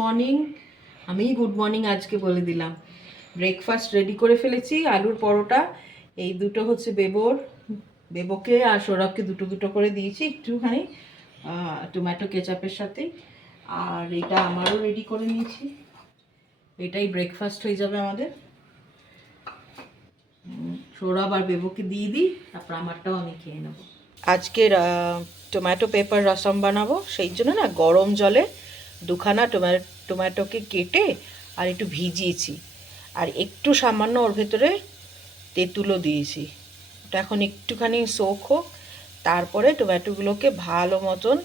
Morning. আমি good morning আজকে বলে দিলাম। ব্রেকফাস্ট রেডি করে ফেলেছি, আলুর পরোটা। এই দুটো হচ্ছে বেবোকে আর সৌরভকে দুটো দুটো করে দিয়েছি একটুখানি টমেটো কেচাপের সাথে। আর এটা আমারও রেডি করে নিয়েছি। এটাই ব্রেকফাস্ট হয়ে যাবে আমাদের। সৌরভ আর বেবোকে দিয়ে দিই, তারপর আমারটাও আমি খেয়ে নেবো। আজকের টমেটো পেপার রসম বানাবো, সেই জন্য না গরম জলে দুখানা টমেটোকে কেটে আর একটু ভিজিয়েছি, আর একটু সামান্য ওর ভেতরে তেঁতুলও দিয়েছি। ওটা এখন একটুখানি সোক হোক, তারপরে টমেটোগুলোকে ভালো মতন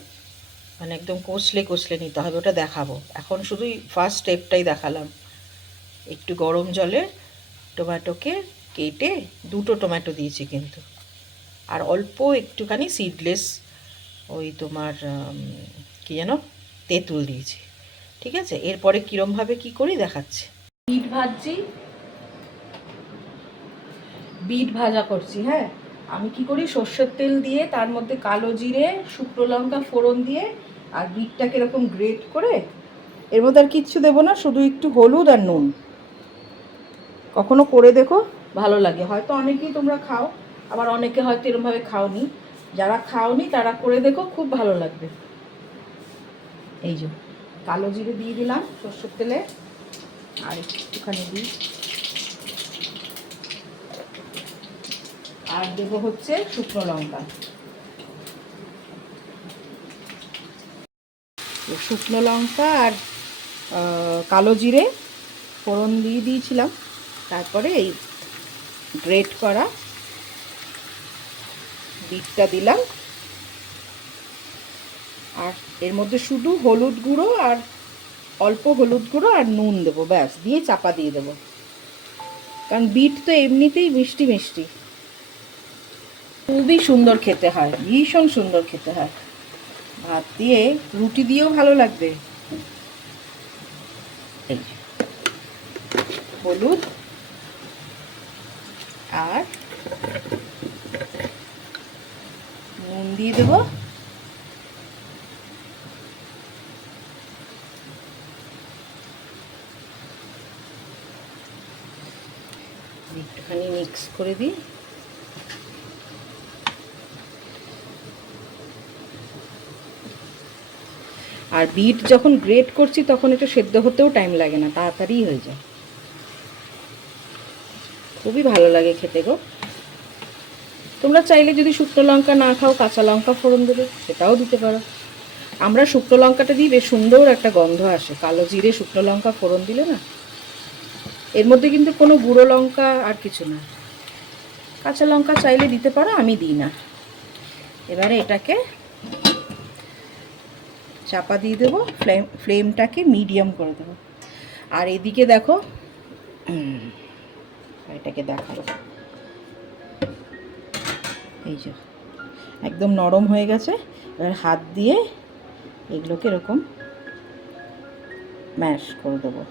মানে একদম কষলে নিতে হবে। ওটা দেখাবো, এখন শুধুই ফার্স্ট স্টেপটাই দেখালাম। একটু গরম জলে টমেটোকে কেটে, দুটো টমেটো দিয়েছি কিন্তু, আর অল্প একটুখানি সিডলেস ওই তোমার কী যেন তেঁতুল দিয়েছি। ঠিক আছে, এরপরে কীরমভাবে কী করি দেখাচ্ছি। বিট ভাজছি, বিট ভাজা করছি। হ্যাঁ, আমি কি করি, সর্ষের তেল দিয়ে তার মধ্যে কালো জিরে শুকনো লঙ্কা ফোড়ন দিয়ে আর বিটটাকে এরকম গ্রেট করে, এর মধ্যে আর কিচ্ছু দেবো না, শুধু একটু হলুদ আর নুন। কখনো করে দেখো, ভালো লাগে। হয়তো অনেকেই তোমরা খাও, আবার অনেকে হয়তো এরকমভাবে খাওনি। যারা খাওনি তারা করে দেখো, খুব ভালো লাগবে। এই যে কালো জিরে দিয়ে দিলাম সর্ষের তেলে, আর একটুখানি দিই, আর দেবো হচ্ছে শুকনো লঙ্কা। শুকনো লঙ্কা আর কালো জিরে ফোড়ন দিয়ে দিয়েছিলাম, তারপরে এই গ্রেট করা বিটটা দিলাম, আর এর মধ্যে শুধু হলুদ গুঁড়ো আর অল্প হলুদ গুঁড়ো আর নুন দেবো, ব্যাস, দিয়ে চাপা দিয়ে দেবো। কারণ বিট তো এমনিতেই মিষ্টি মিষ্টি, খুবই সুন্দর খেতে হয়, ভীষণ সুন্দর খেতে হয়। ভাত দিয়ে রুটি দিয়েও ভালো লাগবে। এই হলুদ আর নুন দিয়ে দেবো। একটুখানি মিক্স করে দিই। আর বিট যখন গ্রেট করছি তখন এটা সেদ্ধ হতেও টাইম লাগে না, তাড়াতাড়ি হয়ে যায়। খুবই ভালো লাগে খেতে গো। তোমরা চাইলে যদি শুকনো লঙ্কা না খাও, কাঁচা লঙ্কা ফোড়ন দেবে, সেটাও দিতে পারো। আমরা শুকনো লঙ্কাটা দিই, বেশ সুন্দর একটা গন্ধ আসে। কালো জিরে শুকনো লঙ্কা ফোড়ন দিলে না, এর মধ্যে কিন্তু কোনো গুঁড়ো লঙ্কা আর কিছু না। কাঁচা লঙ্কা চাইলে দিতে পারো, আমি দিই না। এবারে এটাকে চাপা দিয়ে দেবো, ফ্লেমটাকে মিডিয়াম করে দেবো। আর এদিকে দেখো, এটাকে দেখাবো, এই যে একদম নরম হয়ে গেছে। এবার হাত দিয়ে এগুলোকে এরকম ম্যাশ করে দেবো।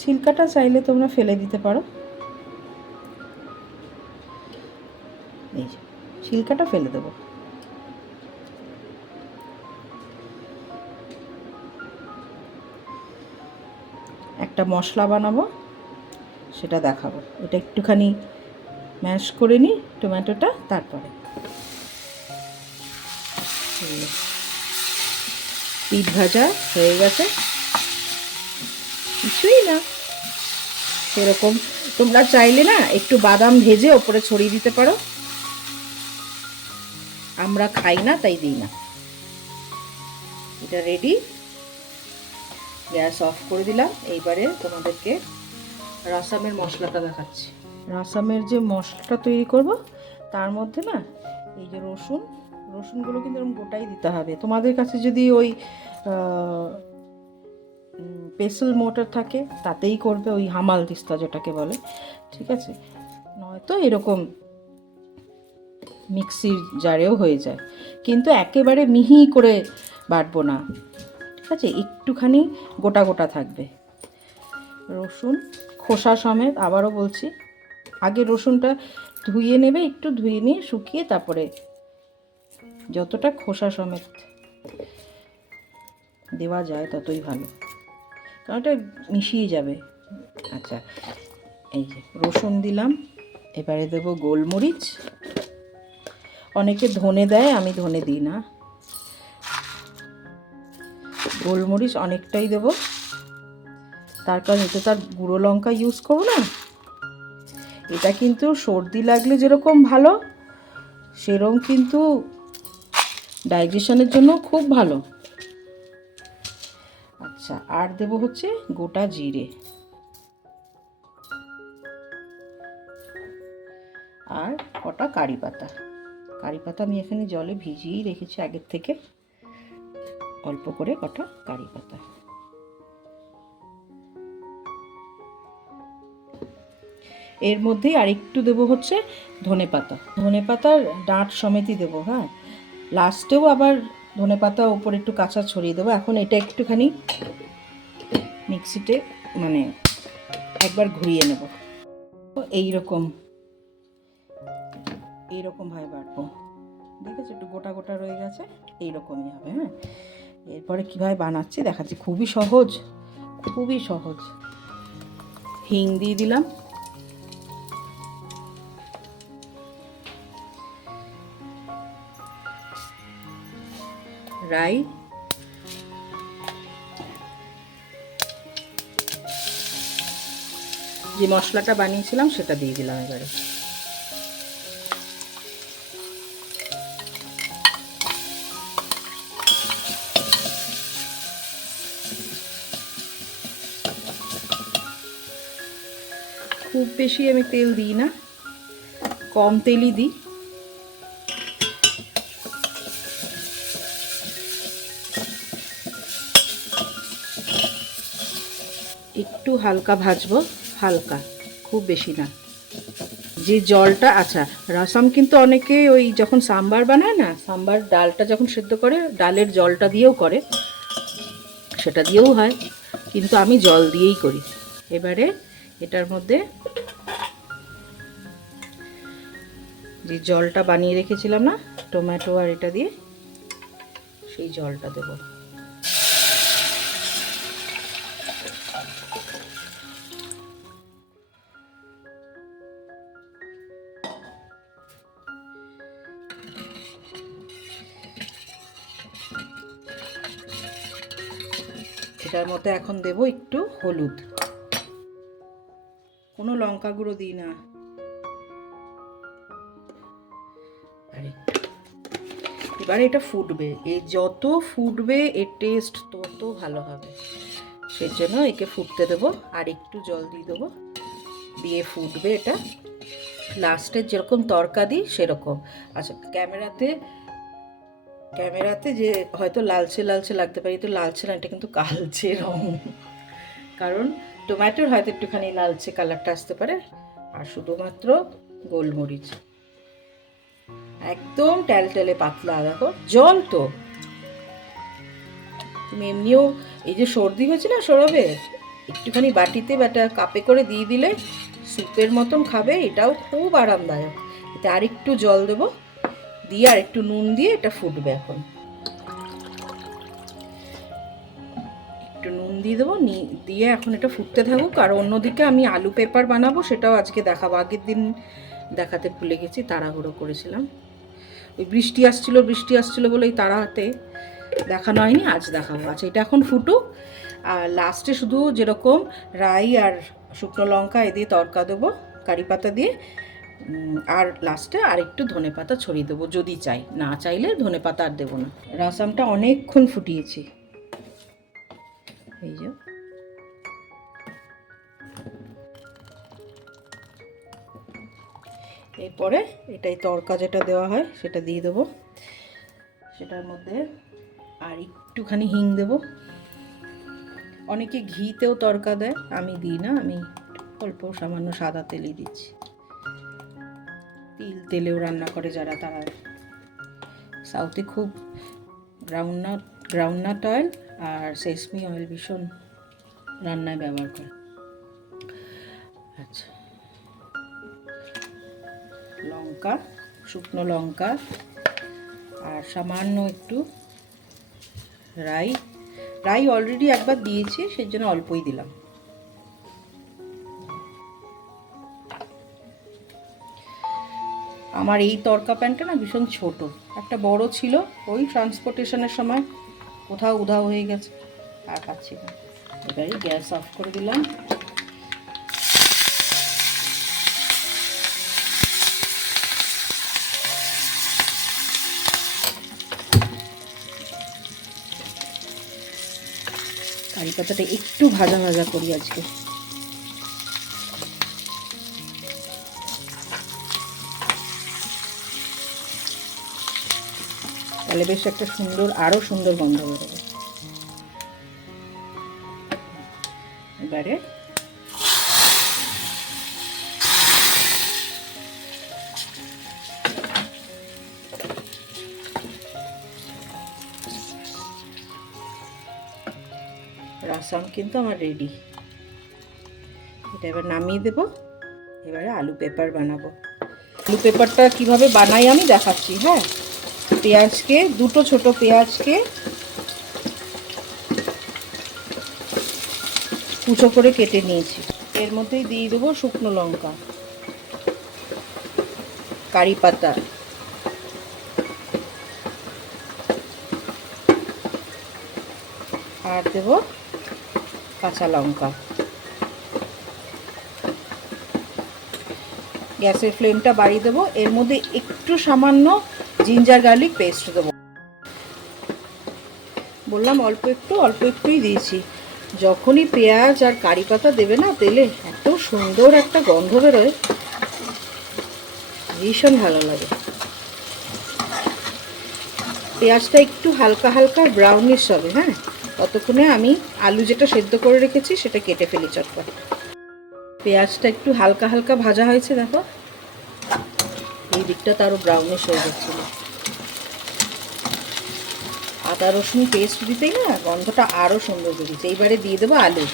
ছিলকাটা চাইলে তোমরা ফেলে দিতে পারো, এই যে ছিলকাটা ফেলে দেবো। একটা মশলা বানাবো, সেটা দেখাবো। এটা একটুখানি ম্যাশ করে নিই টমেটোটা, তারপরে পিঠ ভাজা হয়ে গেছে। কিছুই না, সেরকম তোমরা চাইলে না একটু বাদাম ভেজে ওপরে ছড়িয়ে দিতে পারো। আমরা খাই না, তাই দিই না। এটা রেডি, গ্যাস অফ করে দিলাম। এইবারে তোমাদেরকে রসমের মশলাটা দেখাচ্ছি। রসমের যে মশলাটা তৈরি করব, তার মধ্যে না এই যে রসুনগুলো কিন্তু এরকম গোটাই দিতে হবে। তোমাদের কাছে যদি ওই পেসেল মোটর থাকে তাতেই করবে, ওই হামাল দিস্তা যেটাকে বলে, ঠিক আছে। নয়তো এরকম মিক্সির জারেও হয়ে যায়, কিন্তু একেবারে মিহি করে বাটবো না, ঠিক আছে। একটুখানি গোটা গোটা থাকবে রসুন, খোসা সমেত। আবারও বলছি, আগে রসুনটা ধুয়ে নেবে, একটু ধুয়ে নিয়ে শুকিয়ে তারপরে যতটা খোসা সমেত দেওয়া যায় ততই ভালো, কারণ এটা মিশিয়ে যাবে। আচ্ছা, এই যে রসুন দিলাম, এবারে দেবো গোলমরিচ। অনেকে ধনে দেয়, আমি ধনে দিই না। গোলমরিচ অনেকটাই দেবো, তার কারণ এটা তার গুঁড়ো লঙ্কা ইউজ করবো না। এটা কিন্তু সর্দি লাগলে যেরকম ভালো, সেরকম কিন্তু ডাইজেশনের জন্য খুব ভালো। আচ্ছা, আর দেবো হচ্ছে গোটা জিরে, আর কটা কারি পাতা। কারি পাতা আমি এখানে জলে ভিজিয়েই রেখেছি আগের থেকে, অল্প করে কটা কারি পাতা। এর মধ্যেই আরেকটু দেবো হচ্ছে ধনে পাতা। ধনে পাতার ডাঁট সমেতই দেবো, হ্যাঁ, লাস্টেও আবার ধনে পাতা ওপরে একটু কাঁচা ছড়িয়ে দেবো। এখন এটা একটুখানি মিক্সিতে মানে একবার ঘুরিয়ে নেব। এইরকমভাবে বাটবো, দেখেছো একটু গোটা গোটা রয়ে গেছে, এইরকমই হবে। হ্যাঁ, এরপরে কীভাবে বানাচ্ছি দেখাচ্ছি, খুবই সহজ, খুবই সহজ। হিং দিয়ে দিলাম, রাই, যে মশলাটা বানিয়েছিলাম সেটা দিয়ে দিলাম এবারে। খুব বেশি আমি তেল দিই না, কম তেলই দিই। একটু হালকা ভাজবো, হালকা, খুব বেশি না। যে জলটা, আচ্ছা রসম কিন্তু অনেকে ওই যখন সাম্বার বানায় না, সাম্বার ডালটা যখন সেদ্ধ করে ডালের জলটা দিয়েও করে, সেটা দিয়েও হয়, কিন্তু আমি জল দিয়েই করি। এবারে এটার মধ্যে যে জলটা বানিয়ে রেখেছিলাম না টমেটো আর এটা দিয়ে, সেই জলটা দেবো। এটার মধ্যে এখন দেব একটু হলুদ, কোনো লঙ্কা গুঁড়ো দিই না। এবারে এটা ফুটবে, যত ফুটবে এর টেস্ট তত ভালো হবে, সেই জন্য একে ফুটতে দেবো। আর একটু জল দিয়ে দেবো, দিয়ে ফুটবে এটা। লাস্টের যেরকম তড়কা দিই সেরকম। আচ্ছা, ক্যামেরাতে যে হয়তো লালচে লালচে লাগতে পারে, তো লালচে না, এটা কিন্তু কালচে রং, কারণ টমেটোর হয়তো একটুখানি লালচে কালারটা আসতে পারে। আর শুধুমাত্র গোলমরিচ, একদম টেলটেলে পাতলা। দেখো জল তো, তুমি এমনিও এই যে সর্দি হয়েছে না সরবে, একটুখানি বাটিতে বা কাপে করে দিয়ে দিলে স্যুপের মতন খাবে, এটাও খুব আরামদায়ক। এতে আর একটু জল দেবো, দিয়ে আর একটু নুন দিয়ে এটা ফুটবে। এখন একটু নুন দিয়ে দেবো, দিয়ে এখন এটা ফুটতে থাকুক। আর অন্যদিকে আমি আলু পেপার বানাবো, সেটাও আজকে দেখাবো। আগের দিন দেখাতে ভুলে গেছি, তাড়াহুড়ো করেছিলাম, ওই বৃষ্টি আসছিল বলে এই তাড়াতে দেখানো হয়নি, আজ দেখাবো। আচ্ছা, এটা এখন ফুটুক। আর লাস্টে শুধু যেরকম রাই আর শুকনো লঙ্কা এ দিয়ে তড়কা দেবো কারি পাতা দিয়ে, আর লাস্টে আর একটু ধনে পাতা ছড়িয়ে দেবো যদি চাই, না চাইলে ধনে পাতা আর দেবো না। রসমটা অনেকক্ষণ ফুটিয়েছি, এই যে। এরপরে এটাই তড়কা যেটা দেওয়া হয় সেটা দিয়ে দেবো, সেটার মধ্যে আর একটুখানি হিং দেবো। অনেকে ঘিতেও তড়কা দেয়, আমি দিই না, আমি অল্প সামান্য সাদা তেলই দিচ্ছি। তিল তেলেও রান্না করে যারা, তারা সাউথে খুব গ্রাউন্ডনাট অয়েল আর সেসমি অয়েল ভীষণ রান্নায় ব্যবহার করে। আচ্ছা, লঙ্কা, শুকনো লঙ্কা আর সামান্য একটু রাই রাই অলরেডি একবার দিয়েছি, সেই জন্য অল্পই দিলাম। আমার এই তড়কা প্যানটা না ভীষণ ছোট, একটা বড় ছিল, ওই ট্রান্সপোর্টেশনের সময় কোথাও উধাও হয়ে গেছে, আর পাচ্ছি না। এবারে গ্যাস অফ করে দিলাম। কারি পাতাটা একটু ভাজা ভাজা করি আজকে। তাহলে বেশ একটা সুন্দর, আরো সুন্দর গন্ধ বেরোবে। এবারে রাসাম কিন্তু আমার রেডি। এটা এবার নামিয়ে দেব। এবারে আলু পেপার বানাবো। আলু পেপারটা কিভাবে বানাই আমি দেখাচ্ছি। হ্যাঁ, পেঁয়াজকে, দুটো ছোট পেঁয়াজকে কুচো করে কেটে নিয়েছি। এর মধ্যেই দিয়ে দেবো শুকনো লঙ্কা, কারি পাতা, আর দেব কাঁচা লঙ্কা। গ্যাসের ফ্লেমটা বাড়িয়ে দেবো। এর মধ্যে একটু সামান্য জিঞ্জার গার্লিক পেস্ট দেবো। বললাম অল্প একটুই দিয়েছি। যখনই পেঁয়াজ আর কারি পাতা দেবে না তেলে, এত সুন্দর একটা গন্ধ বেরোয়, ভীষণ ভালো লাগে। পেঁয়াজটা একটু হালকা হালকা ব্রাউনিশ হবে। হ্যাঁ, ততক্ষণে আমি আলু যেটা সেদ্ধ করে রেখেছি সেটা কেটে ফেলি চটপট। পেঁয়াজটা একটু হালকা হালকা ভাজা হয়েছে, দেখো এই দিকটা তারও ব্রাউনিশ হয়ে যাচ্ছিল। আদা রসুন পেস্ট দিতেই না গন্ধটা আরও সুন্দর বেরিয়েছে। এইবারে দিয়ে দেবো আলু।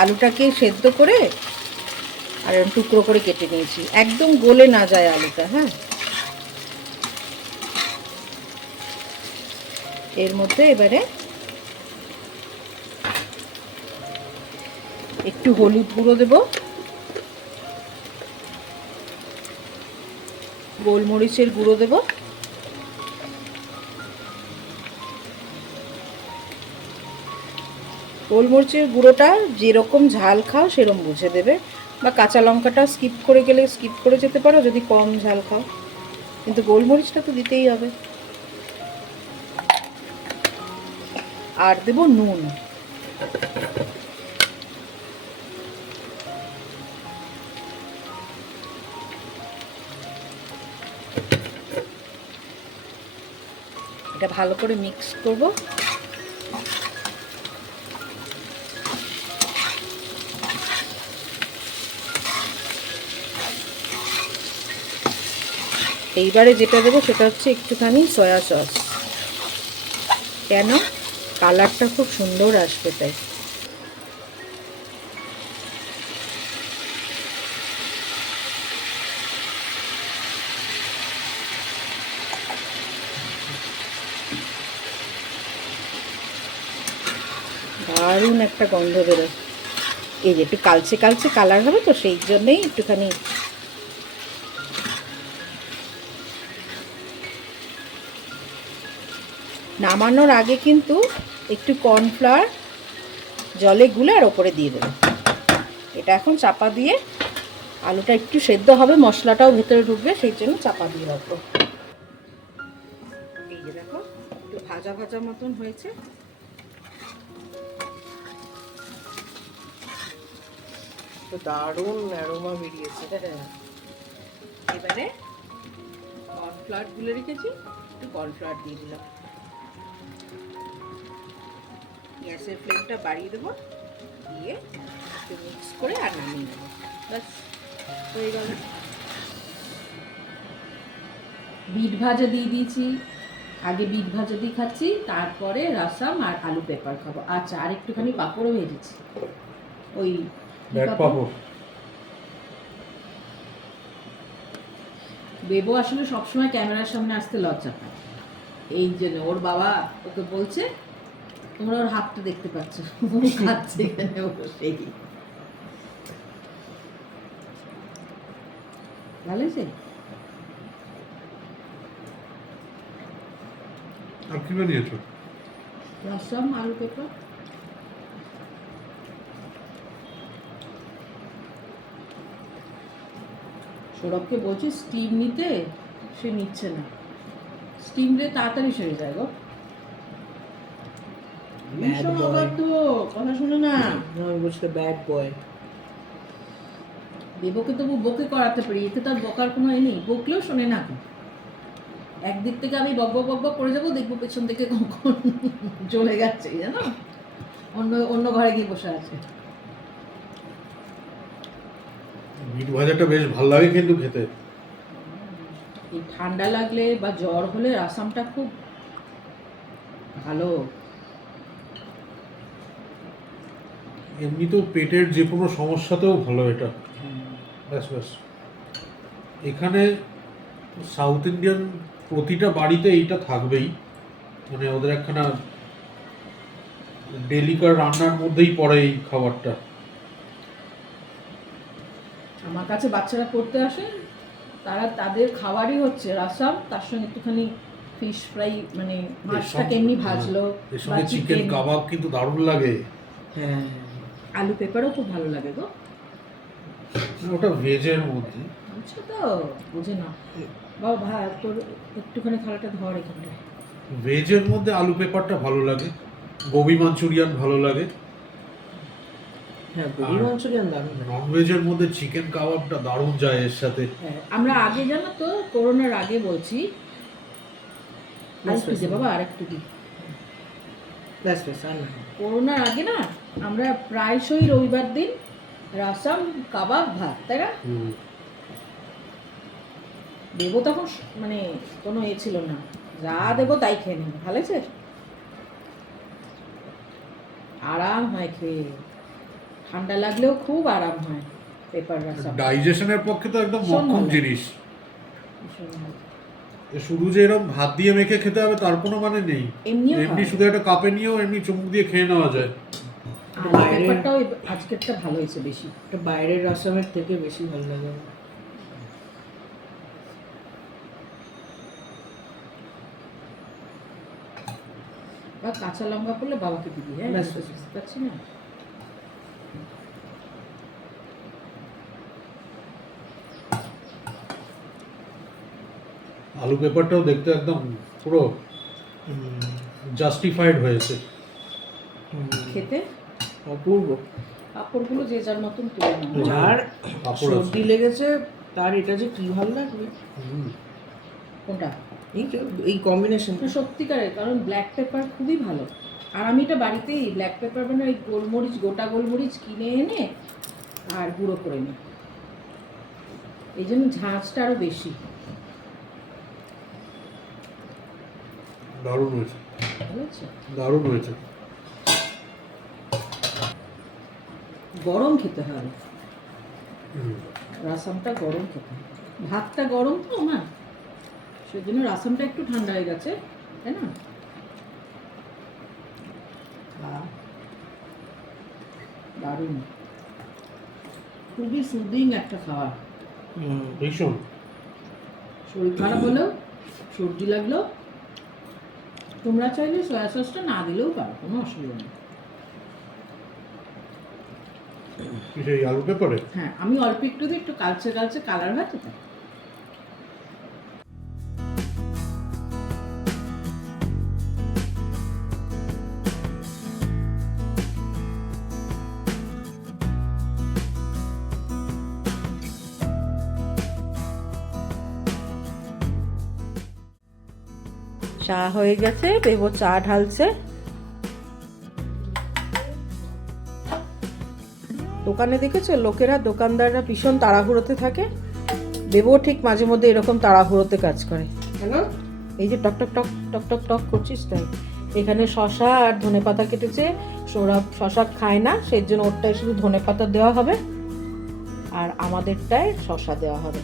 আলুটাকে সেদ্ধ করে আর টুকরো করে কেটে নিয়েছি, একদম গলে না যায় আলুটা। হ্যাঁ, এর মধ্যে এবারে একটু হলুদ গুঁড়ো দেব, গোলমরিচের গুঁড়ো দেব, গোলমরিচের গুঁড়োটা যেরকম ঝাল খাও সেরকম বুঝে দেবে, বা কাঁচা লঙ্কাটা স্কিপ করে গেলে স্কিপ করে যেতে পারো যদি কম ঝাল খাও, কিন্তু গোলমরিচটা তো দিতেই হবে। আর দেব নুন। এটা ভালো করে মিক্স করব। এইবারে যেটা দেবো সেটা হচ্ছে একটুখানি সয়া সস। কেন? কালারটা খুব সুন্দর আসবে তাই। দারুণ একটা গন্ধ বেরোয়। এই যে একটু কালচে কালচে কালার হবে তো, সেই জন্যেই একটুখানি নামানোর আগে কিন্তু একটু কর্নফ্লাওয়ার জলে গুলে আর ওপরে দিয়ে দেবো। এটা এখন চাপা দিয়ে, আলুটা একটু সেদ্ধ হবে, মশলাটাও ভেতরে ঢুকবে, সেই জন্য চাপা দিয়ে রাখবো। এই যে দেখো একটু ভাজা ভাজা মতন হয়েছে। তো দারুণ অ্যারোমা বেরিয়েছে। এবারে কর্নফ্লাওয়ার গুলে রেখেছি, একটু কর্নফ্লাওয়ার দিয়ে দিলাম। গ্যাসের ফ্লেমটা বাড়িয়ে দেবো, দিয়ে একটু মিক্স করে আর নামিয়ে নেবো। ব্যাস হয়ে গেল। বিট ভাজা দিয়ে দিয়েছি, আগে বিট ভাজা দিয়ে খাচ্ছি, তারপরে রাসাম আর আলু পেপার খাবো। আচ্ছা, আর একটুখানি পাঁপড়ও ভেজেছি, ওই পাঁপড়। বেবো আসলে সবসময় ক্যামেরার সামনে আসতে লজ্জা পায়, এই জন্য ওর বাবা ওকে বলছে তোমরা ওর হাতটা দেখতে পাচ্ছ, খাচ্ছে এখানে বসেই। ভালো হয়েছে? আর কি বানিয়েছো? রসম, আলু পেঁপা। সৌরভকে বলছি স্টিম নিতে, সে নিচ্ছে না। স্টিম দিলে তাড়াতাড়ি সেরে যায় গো। ভীষণ অবাধ্য, কথা শুনে না। বলছিল ব্যাড বয়। দেবকে তবু বকে করাতে পারি, এতে তার বকার কোনো এ নেই, বকলেও শোনে না। একদিক থেকে আমি বক বক বক বক করে যাবো, দেখবো পেছন থেকে কখন চলে যাচ্ছে, জানো, অন্য অন্য ঘরে গিয়ে বসে আছে। মিট ভাজাটা বেশ ভালো লাগে কিন্তু খেতে। এই ঠান্ডা লাগলে বা জ্বর হলে রাসামটা খুব ভালো। এমনিতেও পেটের যে কোনো সমস্যাতেও ভালো এটা। ব্যাস ব্যাস। এখানে সাউথ ইন্ডিয়ান প্রতিটা বাড়িতে এইটা থাকবেই, মানে ওদের একখানা ডেলিকার রান্নার মধ্যেই পড়ে এই খাবারটা। আমার কাছে বাচ্চারা পড়তে আসে, তারা তাদের খাবারই হচ্ছে রাসাম, তার সঙ্গে একটুখানি ফিশ ফ্রাই, মানে মাছটাকে এমনি ভাজলো, এর সঙ্গে চিকেন কাবাব কিন্তু দারুণ লাগে। হ্যাঁ, আলু পেপারও খুব ভালো লাগে গো। ওটা ভেজের মধ্যে। বুঝছো তো, বুঝে না বাবা, ভাই তোর একটুখানি থালাটা ধর এখানে। ভেজের মধ্যে আলু পেপারটা ভালো লাগে, গোবি মাঞ্চুরিয়ান ভালো লাগে, হ্যাঁ গোবি মাঞ্চুরিয়ান দারুণ। নন ভেজের মধ্যে চিকেন কাবাবটা দারুণ যায় এর সাথে। হ্যাঁ, আমরা আগে জানো তো, করোনার আগে বলছি, আরেকটু দে বাবা, আরেকটু দি। ব্যাস ব্যাস, আর না। করোনার আগে না আমরা প্রায়শই রবিবার দিন রাসাম, কাবাব, ভাত, তাই না? দেবো তখন মানে কোনো এ ছিল না, যা দেবো তাই খেয়ে নেবো। ভালো আছে, আরাম হয় খেয়ে, ঠান্ডা লাগলেও খুব আরাম হয় পেপার রাসাম। ডাইজেশনের পক্ষে তো একদম ভীষণ মক্ষম ভালো। জিনিস। ভীষণ ভালো। শুধু যে এরকম ভাত দিয়ে মেখে খেতে হবে তার কোনো মানে নেই, এমনিও এমনি খাওয়া শুধু একটা কাপে নিয়েও এমনি চুমুক দিয়ে খেয়ে নেওয়া যায়। আলু পেপারটাও আজকেরটা ভালো হয়েছে বেশি। এটা বাইরের রসমের থেকে বেশি ভালো লাগে। বা কাঁচা লঙ্কা করলে বাবাকে দিবি, হ্যাঁ ব্যাস, বুঝতে ব্যাস। পারছি না। আলু পেপারটাও দেখতে একদম পুরো জাস্টিফাইড হয়েছে। খেতে অপূর্ব। কাপড়গুলো যে যার মতন তুলে নাও। যার কাপড় আছে। সর্দি লেগেছে তার এটা যে কি ভালো লাগবে। কোনটা? এই যে এই কম্বিনেশন না, সত্যিকারের, কারণ ব্ল্যাক পেপার খুবই ভালো। আর আমি এটা বাড়িতেই ব্ল্যাক পেপার মানে ওই গোলমরিচ, গোটা গোলমরিচ কিনে এনে আর গুঁড়ো করে নিই, এই জন্য ঝাঁঝটা আরও বেশি। দারুণ হয়েছে, ভালো আছে? দারুণ হয়েছে। গরম খেতে হয় রাসামটা, গরম খেতে হয়। ভাতটা গরম তো না, সেজন্য রাসামটা একটু ঠান্ডা হয়ে গেছে, তাই না? দারুণ, খুবই সুদিং একটা খাবার। ভীষণ। শরীর খারাপ হলেও, সর্দি লাগলো, তোমরা চাইলে সয়া সসটা না দিলেও পারো, কোনো অসুবিধা নেই। সেই আলু পেপারে হ্যাঁ, আমি অল্প একটু দিই, একটু কালচে কালচে কালার হয় তো তাই। চা হয়ে গেছে, বেবো চা ঢালছে। দোকানে দেখেছো লোকেরা, দোকানদাররা ভীষণ তাড়াহুড়োতে থাকে, বেবো ঠিক মাঝে মধ্যে এরকম তাড়াহুড়োতে কাজ করে। কেন? এই যে টক টক টক টক টক টক করছিস তাই। এখানে শশা আর ধনেপাতা কেটেছে, সৌরভ শশা খায় না, সেই জন্য ওরটায় শুধু ধনেপাতা দেওয়া হবে আর আমাদেরটায় শশা দেওয়া হবে।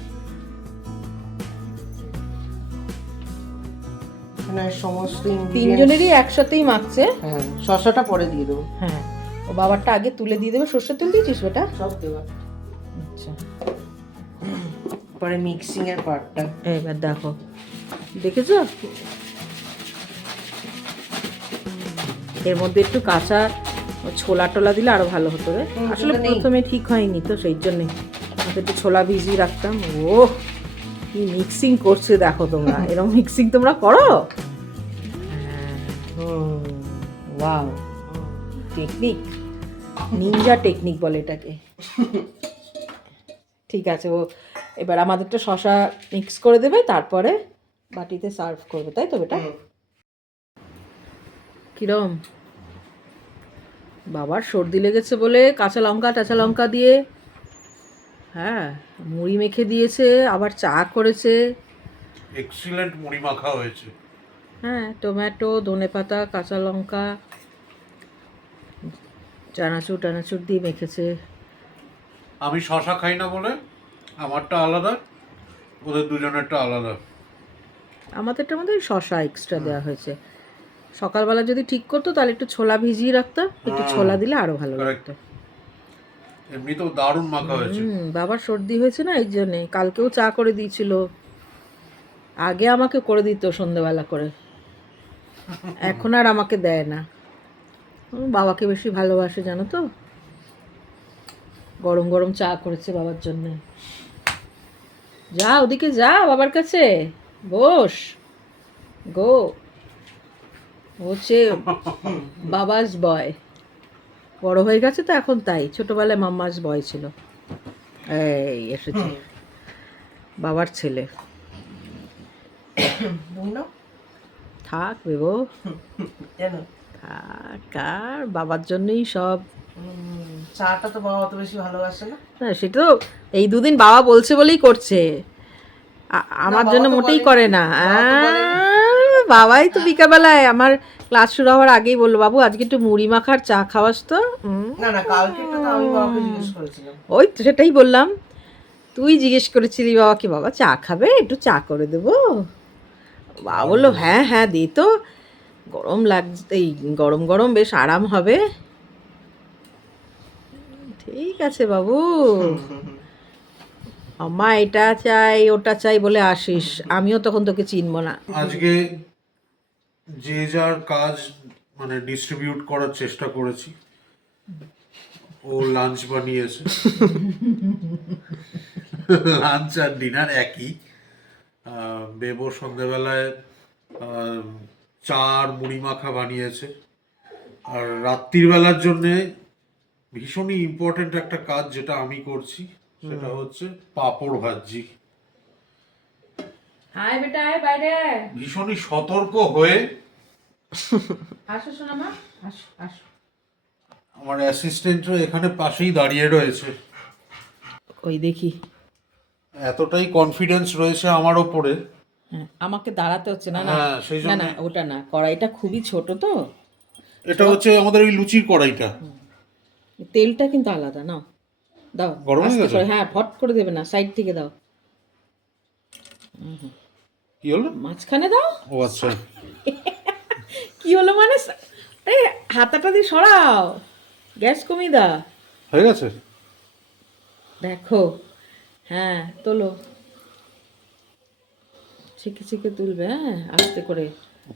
এখানে সমস্ত ingredients- তিনজনেরই একসাথেই মাখছে। হ্যাঁ, শসাটা পরে দিয়ে দেবো। হ্যাঁ, ও বাবারটা আগে তুলে দিয়ে দেবে। সর্ষের তেল দিয়েছিস বেটা? সব দেওয়া। আচ্ছা, পরে মিক্সিং এর পার্টটা। এবার দেখো, দেখেছো এর মধ্যে একটু কাঁচা ছোলা টোলা দিলে আরো ভালো হতো রে। আসলে সেটা নেই। প্রথমে ঠিক হয়নি তো, সেই জন্যে আমাকে একটু ছোলা ভিজিয়ে রাখতাম। ও কি মিক্সিং করছে দেখো তোমরা, এরকম মিক্সিং তোমরা করো? ওয়াও, টেকনিক, নিনজা টেকনিক বলে এটাকে। ঠিক আছে, ও এবার আমাদেরটা শশা মিক্স করে দেবে, তারপরে বাটিতে সার্ভ করবে, তাই তো বেটা? কিরম বাবার সর্দি লেগেছে বলে কাঁচা লঙ্কা টাচা লঙ্কা দিয়ে, হ্যাঁ, মুড়ি মেখে দিয়েছে, আবার চা করেছে। এক্সিলেন্ট মুড়ি মাখা হয়েছে। হ্যাঁ, টমেটো, ধনেপাতা, কাঁচা লঙ্কা, চানাচুর টানাচুর দিয়ে মেখেছে। আমি শশা খাই না বলে আমারটা আলাদা, ওদের দুজনেরটা আলাদা। আমাদেরটার মধ্যে শশা এক্সট্রা দেওয়া হয়েছে। সকালবেলা যদি ঠিক করতো তাহলে একটু ছোলা ভিজিয়ে রাখতাম, একটু ছোলা দিলে আরো ভালো Correct. লাগতো। এমনি তো দারুণ মাখা হয়েছে। বাবার সর্দি হয়েছে না, এই জন্যে। কালকেও চা করে দিয়েছিল, আগে আমাকে করে দিত সন্ধ্যেবেলা করে, এখন আর আমাকে দেয় না। বাবাকে বেশি ভালোবাসে জানো তো। গরম গরম চা করেছে বাবার জন্য। যা ওদিকে যা, বাবার কাছে বস, গো। হচ্ছে বাবাস বয়, বড় হয়ে গেছে তো এখন, তাই ছোটবেলায় মাম্মাস বয় ছিল। এই এসেছে বাবার ছেলে। থাক বেগো, জানো থাক, আর বাবার জন্যই সব। চাটা তো বাবা অত বেশি ভালোবাসে না। না, সেটা তো এই দুদিন বাবা বলছে বলেই করছে, আমার বাবা জন্য তো মোটেই বলেনি। করে না। বাবা তো বলেনি। বাবাই তো বিকালবেলায় আমার ক্লাস শুরু হওয়ার আগেই বললো, বাবু আজকে একটু মুড়ি মাখার চা খাওয়াস তো। না না, কালকে তো আমি বাবাকে জিজ্ঞেস করেছিলাম। ওই তো সেটাই বললাম, তুই জিজ্ঞেস করেছিলি বাবাকে, বাবা চা খাবে, একটু চা করে দেবো? বাবা বললো হ্যাঁ হ্যাঁ দে তো, গরম লাগছে, এই গরম গরম বেশ আরাম হবে। ঠিক আছে বাবু, আম্মা এটা চাই ওটা চাই বলে আসিস, আমিও তখন তোকে চিনবো না। আজকে যে যার কাজ মানে ডিস্ট্রিবিউট করার চেষ্টা করেছি। ও লাঞ্চ বানিয়েছে, লাঞ্চ আর ডিনার একই। বেবো সন্ধ্যেবেলায় চা আর মুড়ি মাখা বানিয়েছে। আর রাত্রির বেলার জন্যে ভীষণই ইম্পর্টেন্ট একটা কাজ যেটা আমি করছি, সেটা হচ্ছে পাঁপড় ভাজি। হাই বেটা, আয় বাইরে আয়। ভীষণই সতর্ক হয়ে আসো সোনামা, আসো আসো। আমার অ্যাসিস্ট্যান্টরা এখানে পাশেই দাঁড়িয়ে রয়েছে। ওই দেখি, এতটাই কনফিডেন্স রয়েছে আমার ওপরে। হ্যাঁ, আমাকে দাঁড়াতে হচ্ছে না। না হ্যাঁ, সেই না জন্য না, ওটা না, কড়াইটা খুবই ছোট তো। এটা হচ্ছে আমাদের ওই লুচির কড়াইটা। তেলটা কিন্তু আলাদা, নাও দাও। গরম হয়ে আস্তে গেছে? করে, হ্যাঁ, ফট করে দেবে না, সাইড থেকে দাও। কি হলো? মাঝখানে দাও। ও আচ্ছা, কি হলো মানে? আরে হাতাটা দিয়ে সরাও, গ্যাস কমিয়ে দাও। হয়ে গেছে। দেখো, হ্যাঁ তোলো, ছেঁকে ছেঁকে তুলবে, হ্যাঁ আস্তে করে।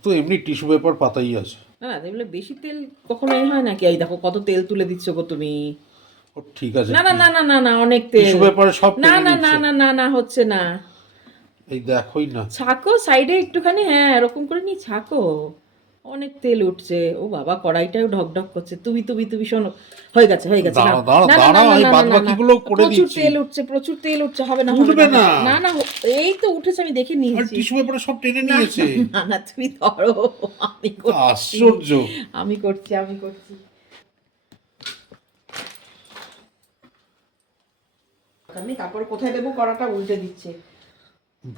তো এমনি টিস্যু পেপার পাতাই আছে। হ্যাঁ দেখলে বেশি তেল কখনো এই হয় নাকি? এই দেখো কত তেল তুলে দিচ্ছ গো তুমি। ও ঠিক আছে। না না না না না না, অনেক তেল। টিস্যু পেপারে সব না টেনে না না নিচ্ছে। না না না, হচ্ছে না। এই দেখোই না। ছাকো সাইডে একটুখানি, হ্যাঁ এরকম করে নিয়ে ছাকো, অনেক তেল উঠছে। ও বাবা, কড়াইটাও ঢকঢক করছে। তুমি তুমি তুমি শোনো, হয়ে গেছে হয়ে গেছে। দাঁড়াও, না দাঁড়াও, না না দাঁড়াও, না এই না না বাদবাকিগুলো করে প্রচুর দিচ্ছি। তেল উঠছে, প্রচুর তেল উঠছে, হবে না উঠবে না। না না, এই তো উঠেছে, আমি দেখে আর নিয়েছি। টিস্যু পেপারে সব টেনে না নিয়েছে। না না, তুমি ধরো, আমি করছি, আশ্চর্য। আমি করছি, আমি করছি। আমি কাপড় কোথায় দেবো, কড়াটা উল্টে দিচ্ছে।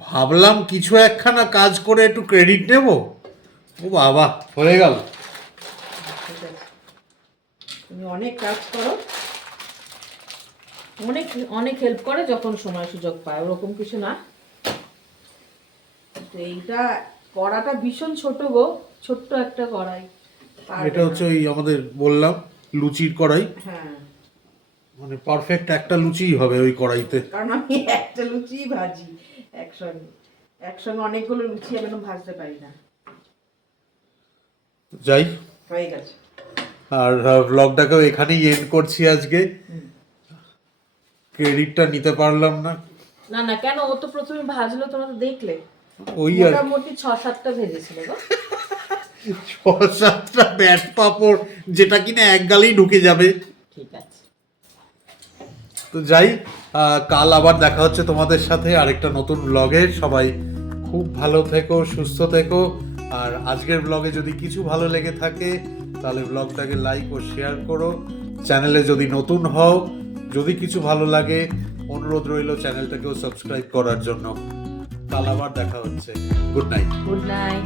ভাবলাম কিছু একখানা কাজ করে একটু ক্রেডিট নেব। ও বাবা, হয়ে গেল। ঠিক আছে, তুমি অনেক কাজ করো, অনেক অনেক হেল্প করে যখন সময় সুযোগ পায়, ওরকম কিছু না। তো এইটা কড়াটা ভীষণ ছোট গো, ছোট্ট একটা কড়াই। এটা হচ্ছে ওই আমাদের বললাম লুচির কড়াই, হ্যাঁ, মানে পারফেক্ট একটা লুচিই হবে ওই কড়াইতে। কারণ আমি একটা লুচি ভাজি একসঙ্গে, একসঙ্গে অনেকগুলো লুচি আমি ভাজতে পারি না। যাই, হয়ে গেছে। আর ব্লগটাকেও এখানেই এন্ড করছি আজকে। ক্রেডিটটা নিতে পারলাম না। না না, কেন, ও তো প্রথমে ভাজলো, তোমরা তো দেখলে। ওই আর মোটামুটি 6-7টা ভেজেছিল গো। 6-7টা ব্যাট পাপড়, যেটা কিনা এক গালেই ঢুকে যাবে। ঠিক আছে, তো যাই, কাল আবার দেখা হচ্ছে তোমাদের সাথে আরেকটা নতুন ব্লগে। সবাই খুব ভালো থেকো, সুস্থ থেকো। আর আজকের ব্লগে যদি কিছু ভালো লেগে থাকে তাহলে ব্লগটাকে লাইক ও শেয়ার করো। চ্যানেলে যদি নতুন হও, যদি কিছু ভালো লাগে, অনুরোধ রইল চ্যানেলটাকেও সাবস্ক্রাইব করার জন্য। কাল আবার দেখা হচ্ছে। Good night. Good night.